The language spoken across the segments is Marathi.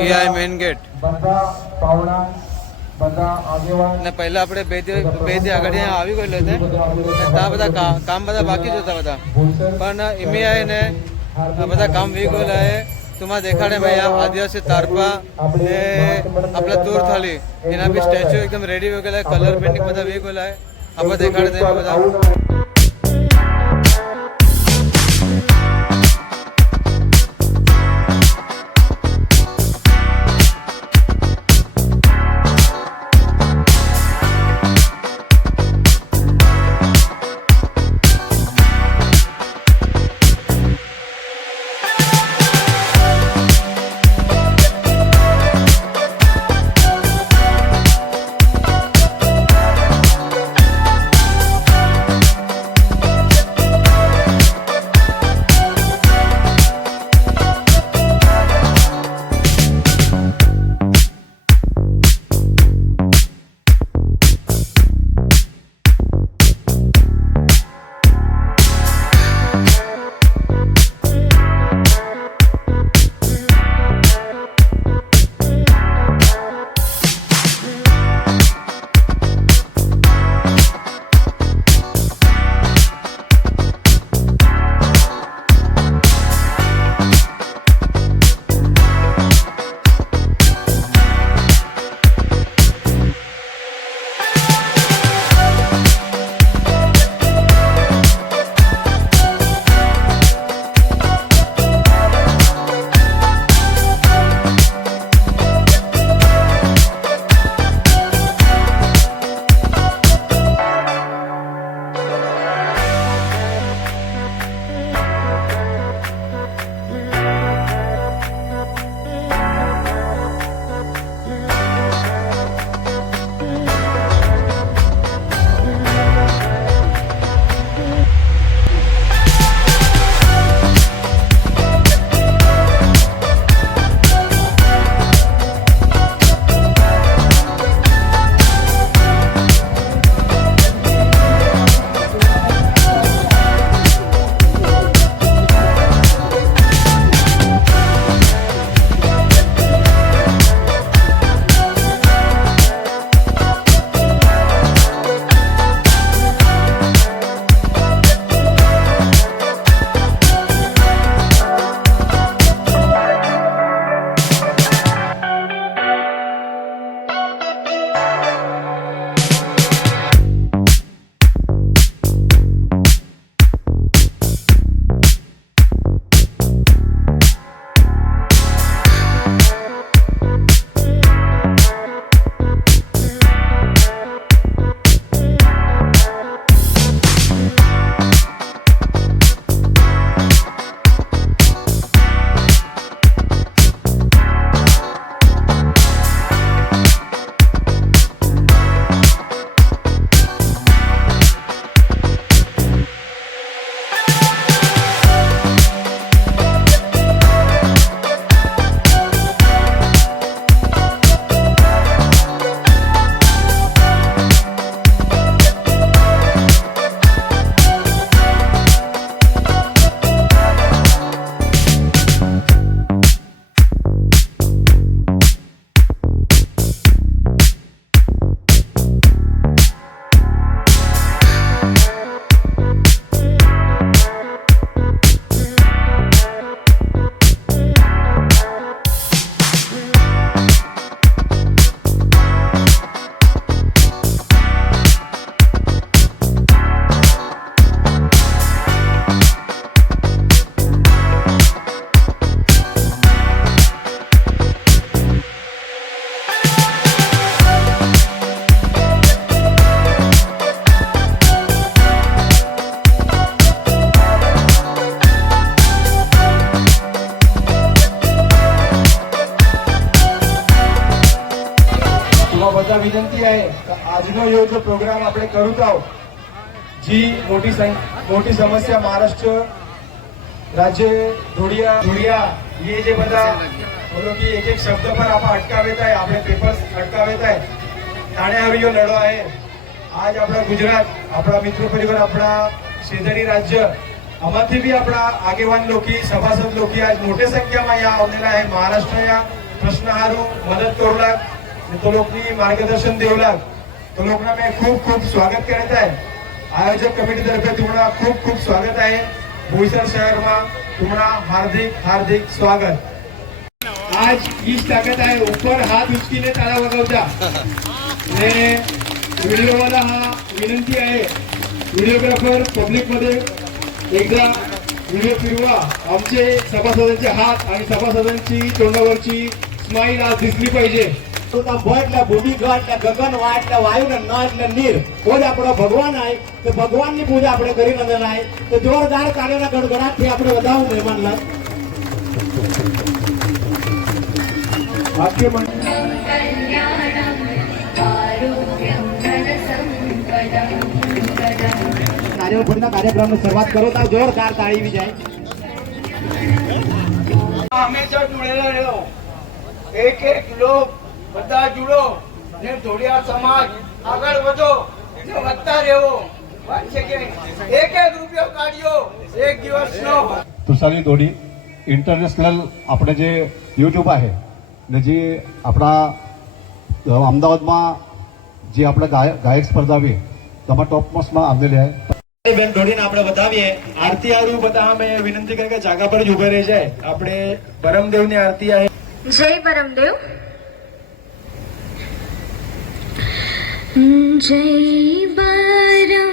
એ આ મેઇન ગેટ બધા પાવડા બધા આગેવાન ને પહેલા આપણે બે દી બે દી આગળ અહીંયા આવી ગયેલો છે ને ત્યાં બધા કા- કામ બધા બાકી જ હતા બધા ભૂલસર પણ એમી આવીને આ બધા કામ વી ગયેલા છે तुम्हाला देखाडे मैं यहाँ आदिवासी तारपा ने आपला तूर थाली એના બી સ્ટેચ્યુ એકદમ રેડી हो गेला आहे कलर पेंटिंग બધા વી ગયેલા आहे આપણે દેખાડે તે બધા तुम्हा બધા विनंती आहे का આજનો યો जो प्रोग्राम આપણે करू आहोत जी मोठी सं- मोठी समस्या महाराष्ट्र राज्य ધોળિયા ધોળિયા ये जे બધા બોલો की एक एक शब्द पर आपण अटकावेत आहे आपले पेपर्स अटकावेत आहे ठाणे हा यो लढो आहे आज આપણા ગુજરાત આપણા મિત્ર પરિવાર આપણા शेजारी राज्य આમાંથી બી આપણા આગેવાન લોકી સભાસદ લોકી આજ મોટી સંખ્યામાં અહીંયા આવેલા आहे महाराष्ट्र या प्रश्न हारू मदत करू लाग आणि तो लोकांनी मार्गदर्शन देवला तो लोकांना मी खूप खूप स्वागत करत आहे. आयोजक कमिटी कमिटीतर्फे तुम्हारा खूप खूप स्वागत आहे. भोईसर में तुम्हारा हार्दिक हार्दिक स्वागत. आज ईच ताकद आहे. उपर हात उचकीने तारा वीडियो व्हिडिओवाला हा विनंती आहे. पब्लिक पब्लिकमध्ये एकदा वीडियो फिर आमचे सभासदांचे हात आणि सभासदांची तोंडावरची स्माईल आज दिसली पाहिजे. સુતા ભ એટલે ભૂમિ ગ એટલે ગગન વા એટલે વાયુ ને ન એટલે નીર. કોઈ આપણો ભગવાન આય, તો ભગવાનની પૂજા આપણે કરી નજર આય. તો જોરદાર તાળીના ગડગડાટથી આપણે વધાવું મહેમાન લાગ વાક્ય મન કાર્યક્રમના શરૂઆત કરો તો જોરદાર તાળી જાય. હંમેશા જોડેલા રહ્યો, એક એક લોક ધોળિયા જુડો. ને ધોળિયા સમાજ આગળ વધો. ને વધતા રહેવો. એક એક રૂપિયો કાઢ્યો એક દિવસનો તુષારી ધોડી ઇન્ટરનેશનલ આપણે જે યુટ્યુબ आहे ને જે આપણા અમદાવાદમાં જે આપણે ગાયક સ્પર્ધા આવી તમારા ટોપમોસ્ટમાં આવેલી છે બેન ઢોડીને આપણે બતાવીએ. આરતી આવ્યું બધા અમે વિનંતી કરી કે જાગા પર જ ઉભે રહી જાય આપણે પરમદેવની આરતી આવે જય પરમદેવ जय जयिबार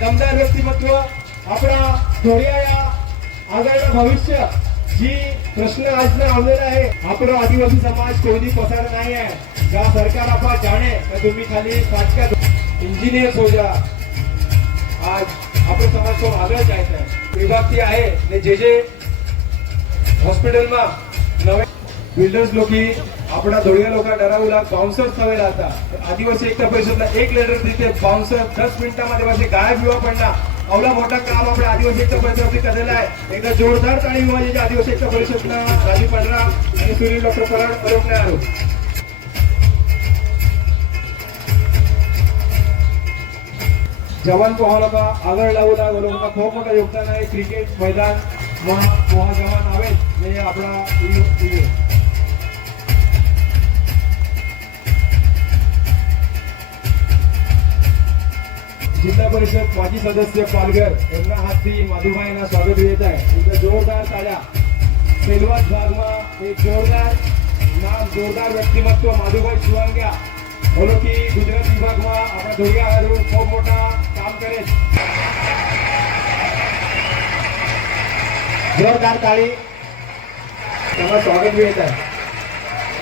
दमदार व्यक्तिमत्व આપણા થોડિયા આગળનું ભવિષ્ય જે પ્રશ્ન આજના આવलेला आहे आपला आदिवासी समाज कोणी पसार नाही आहे. ज्या सरकार आपण जाणे तर तुम्ही खाली पाचका इंजिनियर हो जा आज आपण समाज तो આગળ જાય विभाग ती आहे जे जे हॉस्पिटल હોસ્પિટલમાં નવે બિલ્ડર્સ આપણા ધોળિયા લોકો ડરાવેલા બાઉન્સર થયેલા હતા આદિવાસી એકતા પરિષદના એક લેટર રીતે બાઉન્સર દસ મિનિટમાં પાસે ગાયબ યુવા પડના અવલા મોટા કામ આપણે આદિવાસી એકતા પરિષદથી કરેલા એકદમ જોરદાર તાળી હોવા જોઈએ આદિવાસી એકતા પરિષદના રાજી પડરા અને સુનિલ ડોક્ટર પરાણ પ્રયોગને આવ્યો જવાન પહોળામાં આગળ લાવવાના લોકોના ખૂબ મોટા યોગદાન ક્રિકેટ મેદાનમાં જવાન આવે ને આપણા ઈ- ઈ- જિલ્લા પરિષદ માજી સદસ્ય પાલઘર એમના હાથથી માધુભાઈના સ્વાગત વિધિ થાય એટલે જોરદાર તાળ્યા સેલવાસ ભાગમાં એક જોરદાર નામ જોરદાર વ્યક્તિમત્વ માધુભાઈ સુવાંગ્યા બોલો કે ગુજરાત વિભાગમાં આપણા ધોળિયા હારું ખૂબ મોટા કામ કરે છે જોરદાર તાળી તમારું સ્વાગત બી થાય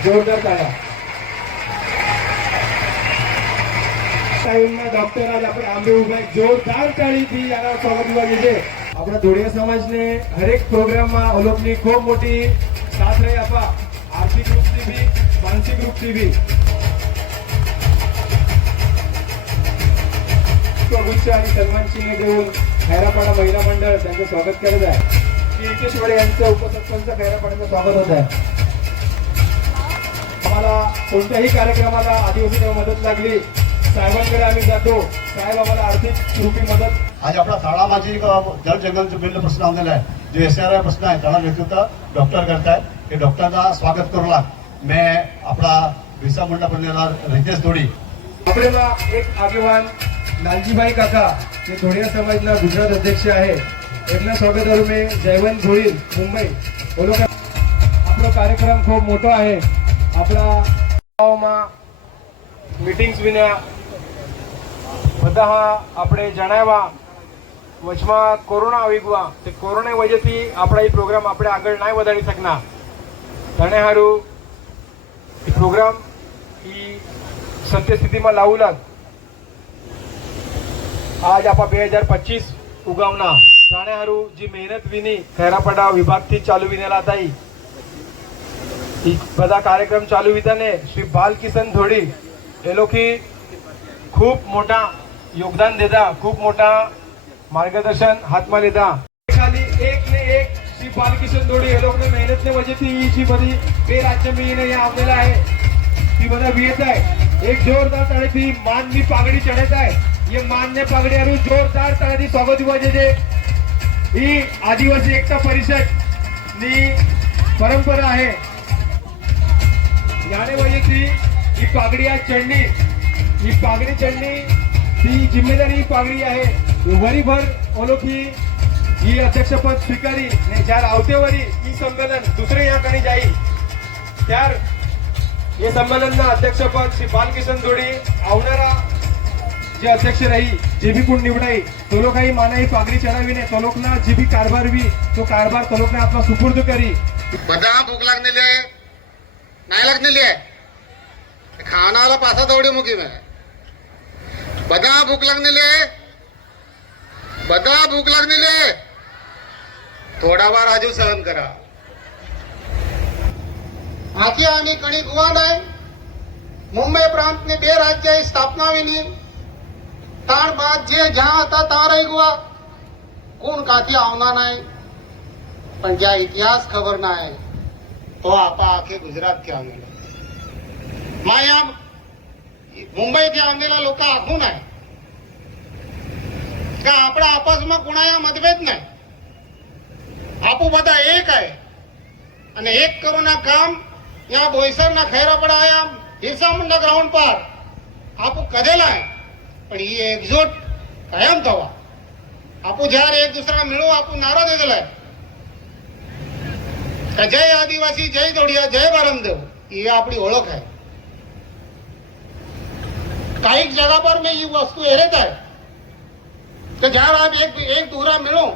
જોરદાર તાળ્યા ટાઈમના ડોક્ટર આજ આપણે આંબે ઉભા એક જોરદાર તાળીથી આના સ્વાગત વિભાગે છે આપણા ધોળિયા સમાજને હરેક પ્રોગ્રામમાં અલોકની ખૂબ મોટી સાથ રહી આપવા આર્થિક રૂપથી બી માનસિક રૂપથી બી पुष्पगुच्छ आणि सन्मानचिन्ह देऊन खैरापाडा महिला मंडळ त्यांचं स्वागत करत आहे श्री इकेश्वरे यांचं उपसरपंच खैरापाड्याचं स्वागत होत आहे आम्हाला कोणत्याही कार्यक्रमाला आदिवासी तेव्हा मदत लागली साहेबांकडे आम्ही जातो. साहेब आम्हाला आर्थिक रूपी मदत आज आपला ताळामाची जल जंगल बिल प्रश्न आलेला आहे. जे एस आर आय प्रश्न आहे त्याला नेतृत्व डॉक्टर करतायत. हे डॉक्टरचा स्वागत करू लाग मी आपला विसा पण बनलेला रितेश धोडी आपल्याला एक आगेवान लालजीबाई काका हे धोडिया समाजला गुजरात अध्यक्ष आहे. त्यांना स्वागत करू मी. जयवंत धोळी मुंबई. बोलो का? आपला कार्यक्रम खूप मोठा आहे. आपला मीटिंग्स विना બધા આપણે જણાવ્યા વચમાં કોરોના આવી ગયા તે કોરોના વજહથી આપણા એ પ્રોગ્રામ આપણે આગળ ના વધારી શકના તને હારું એ પ્રોગ્રામ એ સત્ય સ્થિતિમાં લાવવું લાગ આજ આપણા બે હજાર પચીસ ઉગાવના જાણે હારું જે મહેનત વિની ખૈરાપડા વિભાગથી ચાલુ વિનેલા હતા ઈ ઈ બધા કાર્યક્રમ ચાલુ વિધાને શ્રી બાલકિશન ધોડી એ લોકો ખૂબ મોટા योगदान देता. खूप मोठा मार्गदर्शन हातमा देता खाली एक ने एक श्री बालकिशन दोडी. हे लोक मेहनत ने वजे म्हणजे ती जी बरी. बेराजमीने या आपल्याला आहे. ती मला येत आहे. एक जोरदार ताळे ती मानवी पागडी चढत आहे. हे मान्य पागडी आणि जोरदार ताळे ती स्वागत वजे जे ही आदिवासी एकता परिषद नी परंपरा आहे. याने म्हणजे ती ही पागडी आज चढणी ही पागडी चढणी ती जिम्मेदारी पागडी आहे. वरीभर ओळखी ही अध्यक्षपद स्वीकारी ज्या आवतेवरी ही संमेलन दुसरे याकडे जाई त्या हे संमेलन अध्यक्षपद श्री बालकिशन जोडी आवणारा जे अध्यक्ष राही जे भी कोण निवडाई तो काही मानाई पागडी चढावी नाही तलोकना जे भी कारभार भी तो कारभार तलोकना आपला सुपूर्द करी. बदा भूक लागलेली आहे. नाही लागलेली आहे. खानाला पासा दौडी मुकी मी. બધા ભૂખ लागलेली आहे બધા ભૂખ लागलेली आहे थोडा વાર આજુ સહન करा આથી આની કણી ગુવા नाही મુંબઈ પ્રાંતની બે રાજ્યની સ્થાપના વિની ત્યાર બાદ જે જ્યાં હતા ત્યાં રહી ગયા કોણ કાથી આવના નહીં પણ જ્યાં ઇતિહાસ ખબર ના હે તો આપા આખે ગુજરાત થી આવેલા માયા મુંબઈ થી આવેલા લોકો આખું ના કે આપણા આપસમાં કુણાયા મતભેદ નહીં આપુ બધા એક આય અને એક કરોના કામ ત્યાં બોઈસરના ખૈરાપડા આયા બિરસા મુંડા ગ્રાઉન્ડ પર આપુ કદેલા પણ એ એકજોટ કાયમ થવા આપુ જ્યારે એક દુસરા મેળવો આપું નારો દીધેલો જય આદિવાસી જય દોડિયા જય ભારમદેવ એ આપણી ઓળખ હે કાંઈક જગા પર મેં એ વસ્તુ એ થાય તો જ્યારે આપ એક એક દોરા મેળો.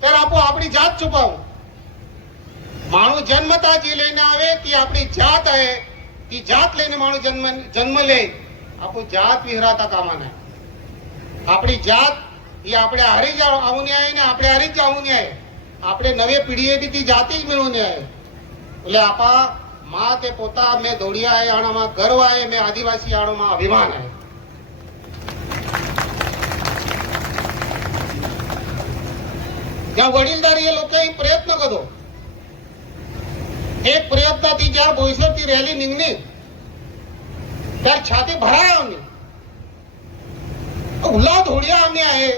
ત્યારે આપો આપણી જાત છુપાવું. માણસ જન્મતા જે લઈને આવે, તે આપણી જાત હે. એ જાત લઈને માણું જન્મ જન્મ લે. આપણું જાત વિહરાતા કામાને. આપણી જાત એ આપણે હારી જ આવું ન્યાય ને આપણે હારી જ આવું ન્યાય. આપણે નવી પેઢીએ બી તે જાતે જ મેળવું ન્યાય. એટલે આપા માં તે પોતા મેં દોડિયા આય આણામાં ગર્વ આય મેં આદિવાસી આણોમાં અભિમાન આય ત્યાં વડીલધારી એ લોકોએ પ્રયત્ન કર્યો એક પ્રયત્નથી જ્યારે બોઈસર થી રેલી નીકળી ત્યારે છાતી ભરાય આમની ઉલ્લા ધોળિયા આમને आहे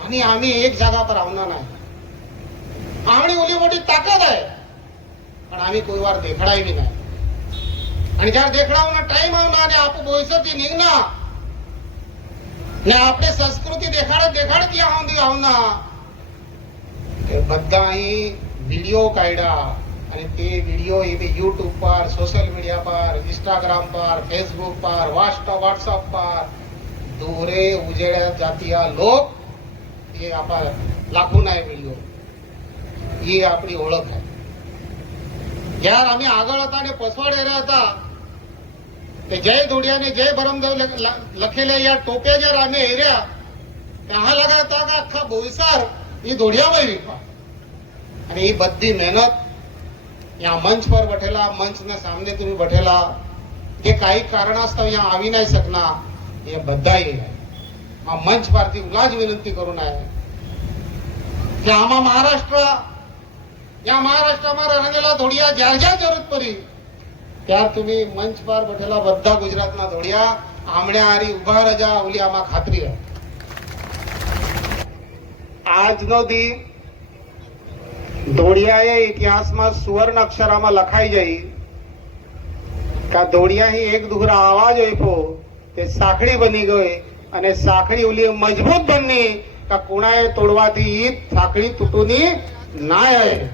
आणि आम्ही एक जागा पर આવના नाही આમણી ઓલી મોટી તાકાત आहे पण आम्ही कोणी वार देखडाही नाही. आणि ज्या देखडावर टाइम आहे ना आणि आप बोयस ती निघणार आपले संस्कृती देखाड देखाड ती आहो ती आहो ना बद्दा ही व्हिडिओ कायडा आणि ते व्हिडिओ हे युट्यूब पार सोशल मीडिया पार इंस्टाग्राम पार फेसबुक पार व्हाट्सअप व्हॉट्सअप पार. दोरे उजेड्या जातीया लोक हे आपण लाखू नाही व्हिडिओ ही आपली ओळख आहे. જ્યારે અમે આગળ હતા ને પસવાડે રહ્યા હતા તે જય ધોડિયા ને જય બરમદેવ લખેલા યાર ટોપે જ્યારે અમે હેર્યા ત્યાં લગા હતા કે આખા બોઈસાર એ ધોડિયામાં વીખવા અને એ બધી મહેનત ત્યાં મંચ પર બેઠેલા મંચના સામને તમે બેઠેલા જે काही કારણાસ્તવ અહીંયા આવી નહીં શકના એ બધા આ મંચ પરથી ઉલા જ વિનંતી કરું ના કે આમાં મહારાષ્ટ્ર ત્યાં મહારાષ્ટ્રમાં રહેલા ધોળિયા જ્યાં જ્યાં જરૂર પડી ત્યાર તમે મંચ પર બેઠેલા બધા ગુજરાતના ધોળિયા આમણ્યા હારી ઊભા રજા ઓલી ખાતરી આજનો દી ધોળિયાએ ઇતિહાસમાં સુવર્ણ અક્ષરામાં લખાઈ જઈ કે ધોળિયા એક દુહરા આવાજ આપ્યો તે સાંકડી બની ગઈ અને સાંકડી ઓલી મજબૂત બની કે કુણાએ તોડવાથી ઈ સાંકડી તૂટુની ના આવે.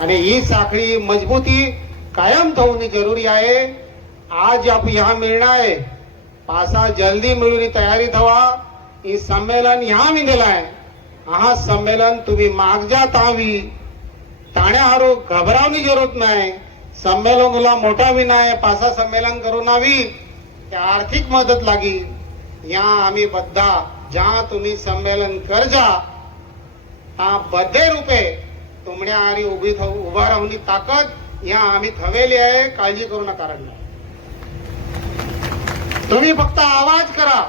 आणि ही साखळी मजबूती कायम ठेवणे जरुरी आहे. आज आप यहाँ मिळणार आहे. पासा जल्दी मिळून तयारी थवा ही संमेलन यहाँ मिळेला हा संमेलन तुम्ही मागजा तावी. ताण्याहारू घबरावणी जरूरत नाही. संमेलन तुला मोठा विना नाही पासा संमेलन करू नावी. त्या आर्थिक मदत लागी. या आम्ही बद्धा. ज्या तुम्ही संमेलन करजा हा बद्धे रुपे तुमण्या आरी उभी उभा राहून ताकद या आम्ही थवेली आहे. काळजी करू नका तुम्ही फक्त आवाज करा.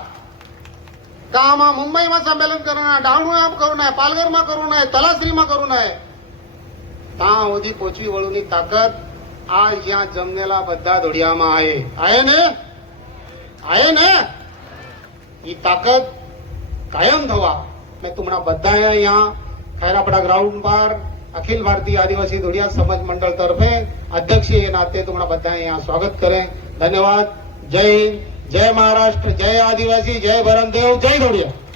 कामा मुंबई मा संमेलन करू नये डावणू करू नये पालघर मा करू नये तलाश्री मा करू नये. ता ओझी पोचवी वळूनी ताकद आज या जमनेला बद्दा धोडियामा आहे. आहे ने? आहे ने? ही ताकत कायम धवा. मैं तुम्हारा बद्दा है यहाँ खैरापड़ा ग्राउंड पर. अखिल भारतीय आदिवासी धुड़िया समाज मंडल तर्फे अध्यक्ष नाते तुम्हाला बताए यहाँ स्वागत करें धन्यवाद. जय हिंद. जय महाराष्ट्र. जय आदिवासी. जय भरमदेव. जय धुड़िया.